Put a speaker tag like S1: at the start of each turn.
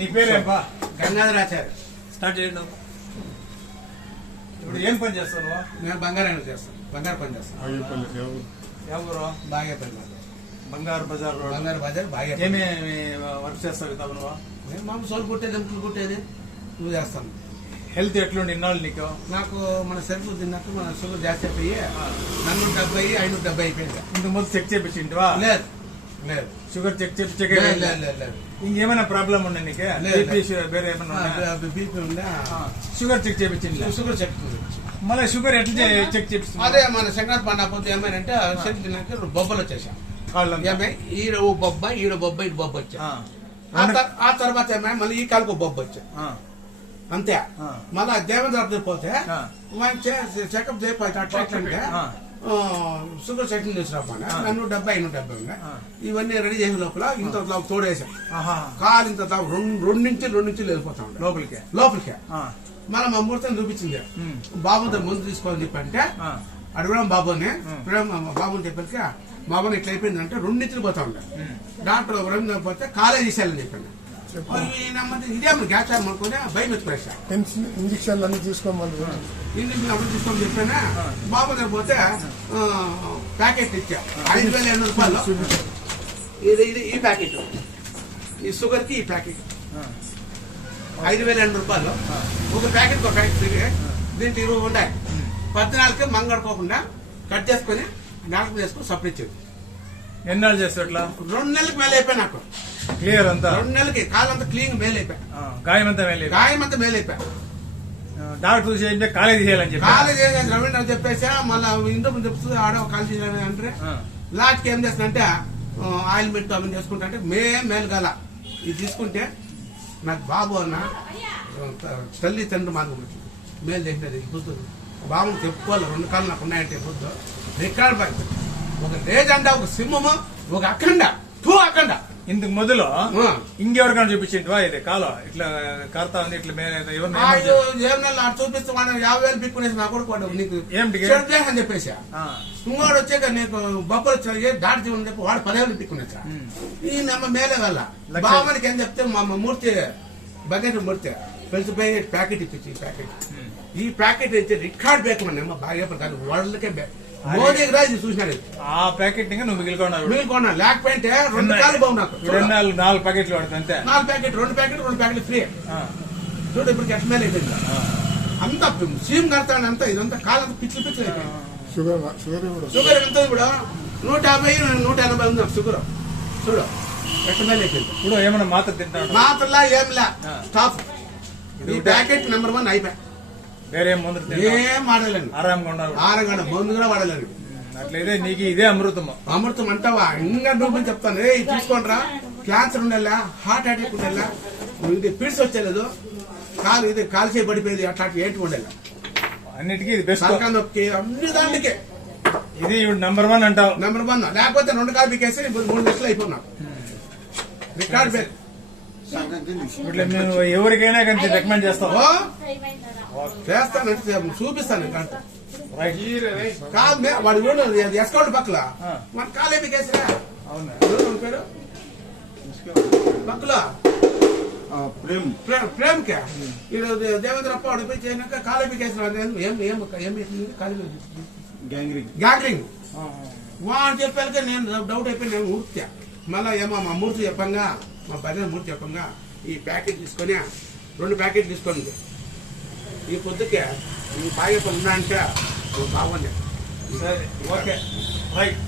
S1: నీ పేరేంపా
S2: గంగాధరాచార్య
S1: స్టార్ట్ చేయండి ఇప్పుడు ఏం పని చేస్తావు
S2: నేను బంగారం చేస్తాను బంగారు పని
S1: చేస్తాను ఎవరు బాగేపల్లి బంగారు బజార్
S2: బంగారు బజార్ బాగా
S1: ఏమేమి వర్క్ చేస్తావు తమ నువ్వు
S2: నేను మామూలు సోలు కుట్టేది ఎంకులు కుట్టేది నువ్వు చేస్తాను
S1: హెల్త్ ఎట్లుండి ఇన్నాళ్ళు నీకు
S2: నాకు మన సెల్ఫ్ తిన్నట్టు మన షుగర్ జాస్తి అయిపోయి నన్ను డెబ్బై ఐదు డెబ్బై అయిపోయింది
S1: ఇంత ముందు చెక్ చేయించింటివా లేదు లేదు షుగర్ చెక్ చెక్ చెక్ ఇంకేమైనా ప్రాబ్లం ఉండే నీకే బీపీ ఏమైనా బీపీ షుగర్ చెక్ చేయించింది షుగర్ చెక్ మళ్ళీ షుగర్ ఎట్లా చెక్ చేపిస్తుంది
S2: అదే మన సంక్రాంతి పండుగ ఏమైనా అంటే సెల్ తిన్నాక బొబ్బలు వచ్చేసాం ఏమై ఈడ ఓ బొబ్బ ఈరో బొబ్బ ఇటు బొబ్బ వచ్చా ఆ తర్వాత ఏమై మళ్ళీ ఈ కాలుకు బొబ్బ వచ్చా అంతే మళ్ళీ దేవేంద్ర పోతే మంచి చెకప్ చేయకపోతే అట్లా షుగర్ చట్నీ చేసినప్పుడు నన్ను డెబ్బై అయిన డెబ్బై ఇవన్నీ రెడీ చేసిన లోపల ఇంత తోడేసాం కాలు ఇంత రెండు రెండింటి రెండింటి వెళ్ళిపోతా ఉంటాం లోపలికే లోపలికే మా ముహూర్తం చూపించింది బాబుతో ముందు తీసుకోవాలని చెప్పంటే అడగడం బాబుని బాబుని చెప్పాక బాబుని ఎట్లా అయిపోయిందంటే రెండు పోతా ఉండే డాక్టర్ రెండు పోతే కాలేజ్ చేసేయాలని చెప్పాను ఇదే గ్యాస్ అనుకునే భయం ఎత్తుకునేసా
S1: పెన్షన్ ఇంజక్షన్లు అన్ని తీసుకోమని
S2: ఇంజక్షన్ అప్పుడు తీసుకోమని చెప్పినా బాబు గారు పోతే ప్యాకెట్ ఇచ్చా ఐదు వేల ఎనిమిది రూపాయలు ఇది ఇది ఈ ప్యాకెట్ ఈ షుగర్కి ఈ ప్యాకెట్ ఐదు వేల ఎనిమిది రూపాయలు ఒక ప్యాకెట్ ఒక ప్యాకెట్ దీంట్లో ఇరవై ఉండాలి పద్నాలుగుకి మంగడిపోకుండా కట్ చేసుకుని నాలుగు చేసుకుని సపరేట్ చేయండి ఎన్నాళ్ళు చేస్తారు రెండు నెలలకు మేలైపోయి నాకు క్లియర్ అంతా రెండు నెలలకి కాలంతా క్లీన్ మేలైపోయా
S1: గాయం అంతా మేలైపోయా
S2: గాయం అంతా మేలైపోయా
S1: డాక్టర్ చేయంటే కాలేజ్ చేయాలని చెప్పి
S2: కాలేజ్ చేయాలని రవీంద్ర చెప్పేసా మళ్ళీ ఇంట్లో ముందు చెప్తుంది ఆడ కాలేజ్ చేయాలని అంటే లాస్ట్ ఏం ఆయిల్ ఆయిల్మెంట్ అవన్నీ చేసుకుంటా అంటే మే మేలు గల ఇది తీసుకుంటే నాకు బాబు అన్న తల్లి తండ్రి మాకు మేలు చేసినది బుద్ధు బాబు చెప్పుకోవాలి రెండు కాలం నాకు ఉన్నాయంటే పొద్దు రికార్డ్ బాయ్ ఒక రేజండ ఒక సింహము ఒక అఖండ టూ అఖండ
S1: ఇందుకు మొదలు ఇంకెవరికైనా వా ఇది కాలం ఇట్లా కడతా ఉంది ఇట్లా మేము
S2: ఎవరిని చూపిస్తే యాభై వేలు పిక్కునేసి నా కొడుకు నీకు అని చెప్పేసి ఇంకోటి వచ్చాక నీకు బొబ్బలు వచ్చాయి దాటి చూడని చెప్పి వాడు పదేళ్ళు పిక్కునేసా ఈ నమ్మ మేలే వల్ల బామ్మనికి ఏం చెప్తే మా మూర్తి బకెట్ మూర్తి పెంచిపోయి ప్యాకెట్ ఈ ప్యాకెట్ ఈ ప్యాకెట్ అయితే రికార్డ్ బేకు మన బాగా ప్రకారం వరల్డ్కే బేకు మోదీకి రాజు చూసినాడు
S1: ఆ ప్యాకెట్ ఇంకా నువ్వు మిగిలికొన్నావు
S2: మిగిలికొన్నా లేకపోతే రెండు కాలు బాగు నాకు
S1: రెండు నాలుగు నాలుగు ప్యాకెట్లు అంతే
S2: నాలుగు ప్యాకెట్ రెండు ప్యాకెట్ రెండు ప్యాకెట్ ఫ్రీ చూడు ఇప్పుడు ఎట్లా అయిపోయింది అంత సీఎం కడతాడు అంతా ఇదంతా కాలంతా పిచ్చి పిచ్చి అయిపోయింది షుగర్ ఎంత ఇప్పుడు నూట యాభై నూట ఎనభై ఉంది నాకు షుగర్ చూడు ఎట్లా అయిపోయింది
S1: ఇప్పుడు ఏమైనా మాత్ర తింటాడు
S2: మాత్రలా ఏంలా స్టాప్ ఈ ప్యాకెట్ నెంబర్ వన్ అయిపోయి
S1: వేరేం మందులు ఏం వాడలేదు ఆరాంగా ఉన్నారు
S2: ఆరంగా మందు కూడా వాడలేదు
S1: అట్లయితే నీకు ఇదే అమృతం
S2: అమృతం అంటావా ఇంకా డబ్బులు చెప్తాను ఏ తీసుకోనరా క్యాన్సర్ ఉండేలా హార్ట్ అటాక్ ఉండేలా ఇది పిడిసి వచ్చేలేదు కాలు ఇది కాల్చే చేయి పడిపోయేది అట్లాంటి ఏంటి ఉండేలా
S1: అన్నిటికీ బెస్ట్
S2: సర్కార్ అన్ని దానికే
S1: ఇది నంబర్ వన్ అంటావు
S2: నంబర్ వన్ లేకపోతే రెండు కాల్ పీకేసి మూడు లక్షలు అయిపోయినా రికార్డ్ పేరు
S1: ఎవరికైనా కంటే రికమెండ్ చేస్తావా
S2: చేస్తాను చూపిస్తాను కాదు వాడు ఎస్కౌంట్ పక్కల మన కాలేపీ కేసురా పేరు పక్కల ప్రేమ్ ప్రేమ్ ప్రేమ్ కే hmm. ఈరోజు దేవేంద్రప్ప వాడు పోయి చేయక కాలేపీ కేసు ఏం ఏం గ్యాంగ్రింగ్ గ్యాంగ్రింగ్ వా అని చెప్పాక నేను డౌట్ అయిపోయి నేను ఊర్తా మళ్ళీ ఏమో మా మూర్తి చెప్పంగా మా భజన మూర్తి చెప్పంగా ఈ ప్యాకెట్ తీసుకొని రెండు ప్యాకెట్ తీసుకోండి ఈ పొద్దుకే ఈ పాయపం ఉన్నా అంటే బాగుంది సరే ఓకే రైట్